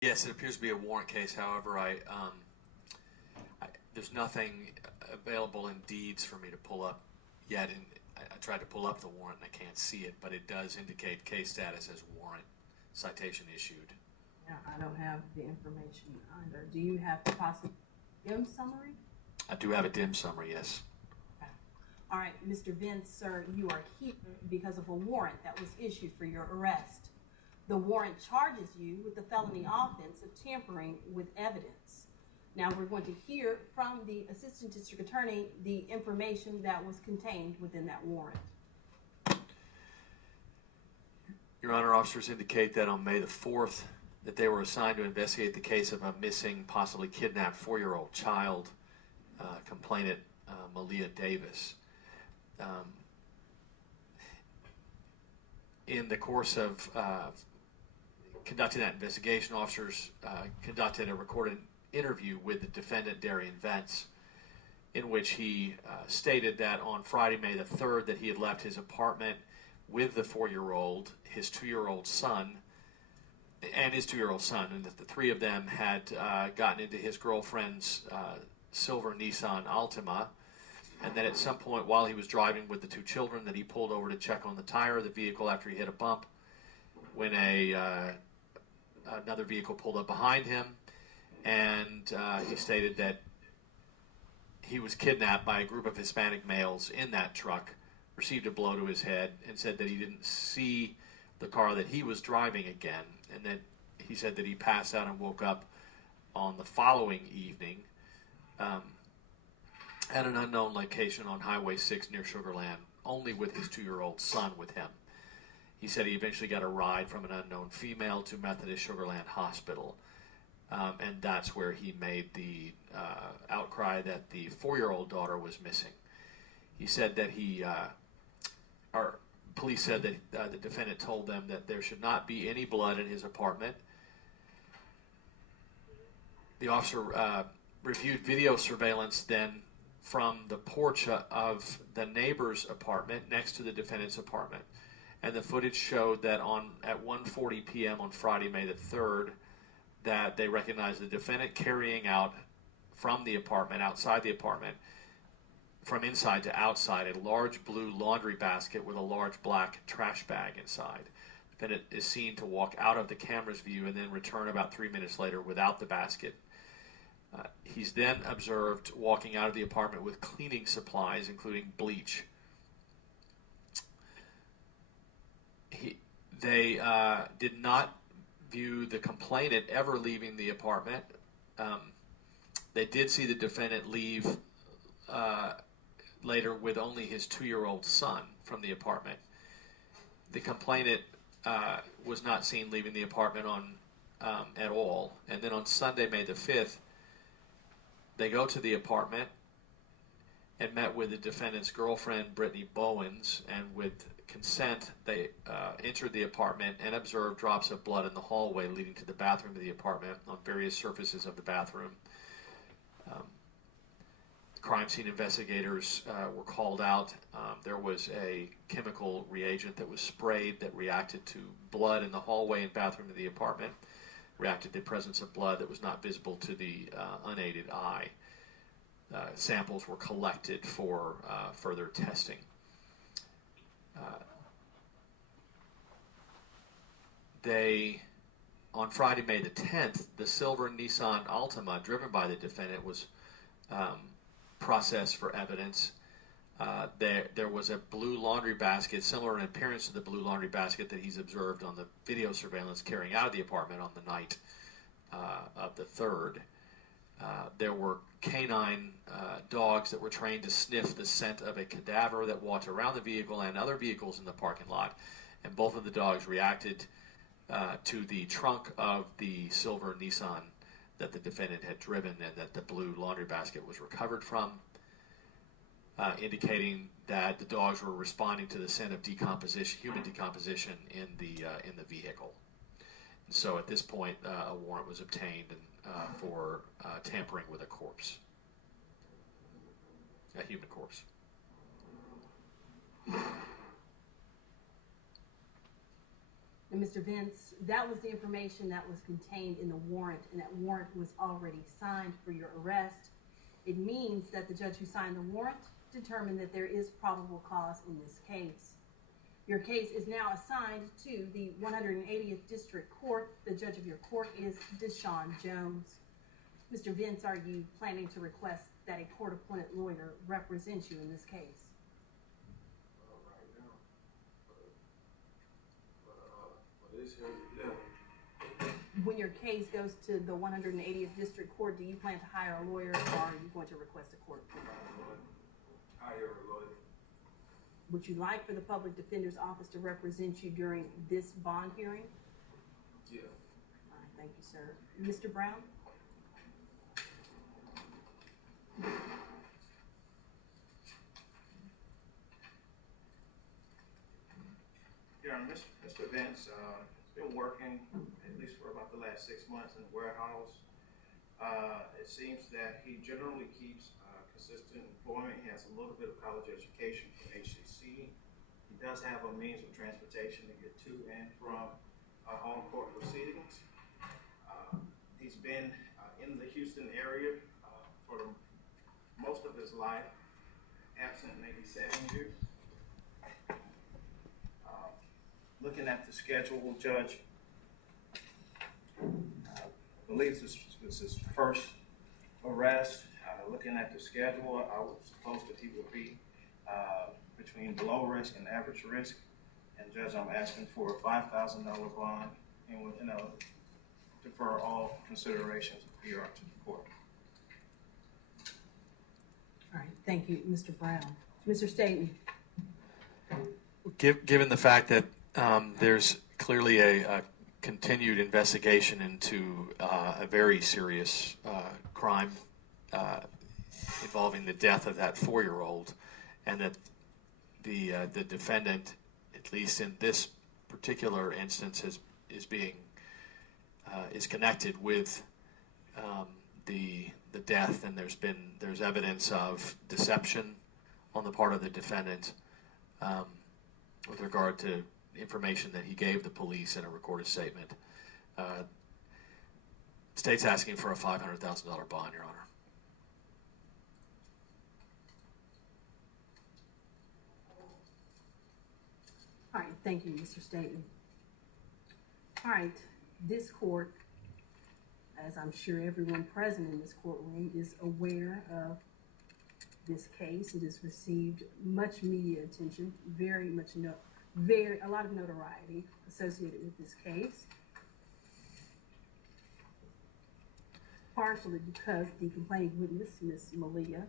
Yes, it appears to be a warrant case. However, there's nothing available in deeds for me to pull up yet. And I tried to pull up the warrant and I can't see it, but it does indicate case status as warrant, citation issued. Yeah, I don't have the information either. Do you have the possible dim summary? I do have a dim summary, yes. Okay. All right, Mr. Vence, sir, you are here because of a warrant that was issued for your arrest. The warrant charges you with the felony offense of tampering with evidence. Now we're going to hear from the Assistant District Attorney the information that was contained within that warrant. Your Honor, officers indicate that on May the 4th that they were assigned to investigate the case of a missing, possibly kidnapped 4-year-old child, complainant Maleah Davis. In the course of conducting that investigation, officers conducted a recorded interview with the defendant, Derion Vence, in which he stated that on Friday, May the 3rd, that he had left his apartment with the 4-year-old, his 2-year-old son, and that the three of them had gotten into his girlfriend's silver Nissan Altima, and that at some point while he was driving with the two children that he pulled over to check on the tire of the vehicle after he hit a bump when another vehicle pulled up behind him, and he stated that he was kidnapped by a group of Hispanic males in that truck, received a blow to his head, and said that he didn't see the car that he was driving again, and then he said that he passed out and woke up on the following evening at an unknown location on Highway 6 near Sugar Land, only with his 2-year-old son with him. He said he eventually got a ride from an unknown female to Methodist Sugar Land Hospital, and that's where he made the outcry that the 4-year-old daughter was missing. He said that police said that the defendant told them that there should not be any blood in his apartment. The officer reviewed video surveillance then from the porch of the neighbor's apartment next to the defendant's apartment. And the footage showed that at 1:40 p.m. on Friday, May the 3rd, that they recognized the defendant carrying out from the apartment, outside the apartment, from inside to outside, a large blue laundry basket with a large black trash bag inside. The defendant is seen to walk out of the camera's view and then return about 3 minutes later without the basket. He's then observed walking out of the apartment with cleaning supplies, including bleach. They did not view the complainant ever leaving the apartment. They did see the defendant leave later with only his 2-year-old son from the apartment. The complainant was not seen leaving the apartment at all. And then on Sunday, May the 5th, they go to the apartment and met with the defendant's girlfriend, Brittany Bowens, and with consent, they entered the apartment and observed drops of blood in the hallway leading to the bathroom of the apartment on various surfaces of the bathroom. Crime scene investigators were called out. There was a chemical reagent that was sprayed that reacted to blood in the hallway and bathroom of the apartment, reacted to the presence of blood that was not visible to the unaided eye. Samples were collected for further testing. On Friday, May the 10th, the silver Nissan Altima driven by the defendant was processed for evidence. There was a blue laundry basket, similar in appearance to the blue laundry basket that he's observed on the video surveillance carrying out of the apartment on the night of the 3rd. There were canine dogs that were trained to sniff the scent of a cadaver that walked around the vehicle and other vehicles in the parking lot, and both of the dogs reacted to the trunk of the silver Nissan that the defendant had driven and that the blue laundry basket was recovered from, indicating that the dogs were responding to the scent of human decomposition in the vehicle. And so at this point, a warrant was obtained for tampering with a corpse, a human corpse. And Mr. Vence, that was the information that was contained in the warrant, and that warrant was already signed for your arrest. It means that the judge who signed the warrant determined that there is probable cause in this case. Your case is now assigned to the 180th District Court. The judge of your court is Deshaun Jones. Mr. Vence, are you planning to request that a court-appointed lawyer represent you in this case? Right now. But it's here, yeah. When your case goes to the 180th District Court, do you plan to hire a lawyer, or are you going to request a court appointment? Hire a lawyer. Would you like for the Public Defender's Office to represent you during this bond hearing? Yeah. All right, thank you, sir. Mr. Brown? Yeah, Mr. Vence has been working at least for about the last 6 months in the warehouse. It seems that he generally keeps consistent employment. He has a little bit of college education from HCC. He does have a means of transportation to get to and from home court proceedings. He's been in the Houston area for most of his life, absent maybe 7 years. Looking at the schedule, Judge, I believe this was his first arrest. Looking at the schedule, I would suppose that he would be between below risk and average risk. And Judge, I'm asking for a $5,000 bond and would, defer all considerations of PR to the court. All right, thank you, Mr. Brown. Mr. Staten? Given the fact that there's clearly a continued investigation into a very serious crime involving the death of that 4-year-old, and that the defendant, at least in this particular instance, is connected with the death, and there's evidence of deception on the part of the defendant with regard to information that he gave the police in a recorded statement. State's asking for a $500,000 bond, Your Honor. All right, thank you, Mr. Staten. All right, this court, as I'm sure everyone present in this courtroom is aware of this case, it has received much media attention, a lot of notoriety associated with this case, partially because the complaining witness, Miss Maleah,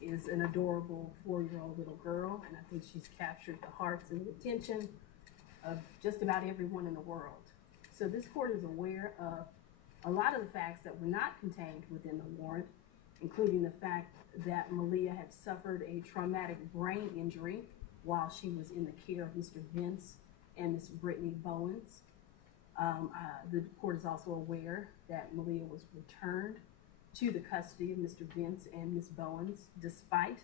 is an adorable 4-year-old little girl, and I think she's captured the hearts and the attention of just about everyone in the world. So this court is aware of a lot of the facts that were not contained within the warrant, including the fact that Maleah had suffered a traumatic brain injury while she was in the care of Mr. Vence and Miss Brittany Bowens. The court is also aware that Maleah was returned to the custody of Mr. Vence and Miss Bowens despite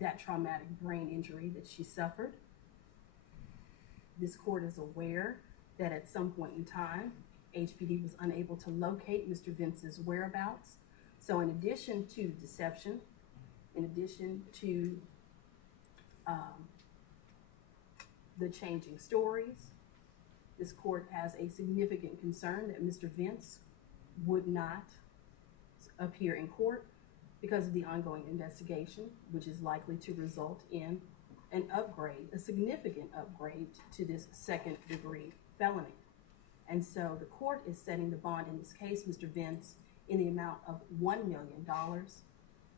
that traumatic brain injury that she suffered. This court is aware that at some point in time, HPD was unable to locate Mr. Vence's whereabouts. So in addition to deception, in addition to the changing stories, this court has a significant concern that Mr. Vence would not appear in court because of the ongoing investigation, which is likely to result in an upgrade, a significant upgrade to this second-degree felony. And so the court is setting the bond in this case, Mr. Vence, in the amount of $1 million.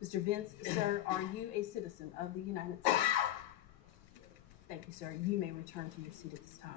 Mr. Vence, sir, are you a citizen of the United States? Thank you, sir. You may return to your seat at this time.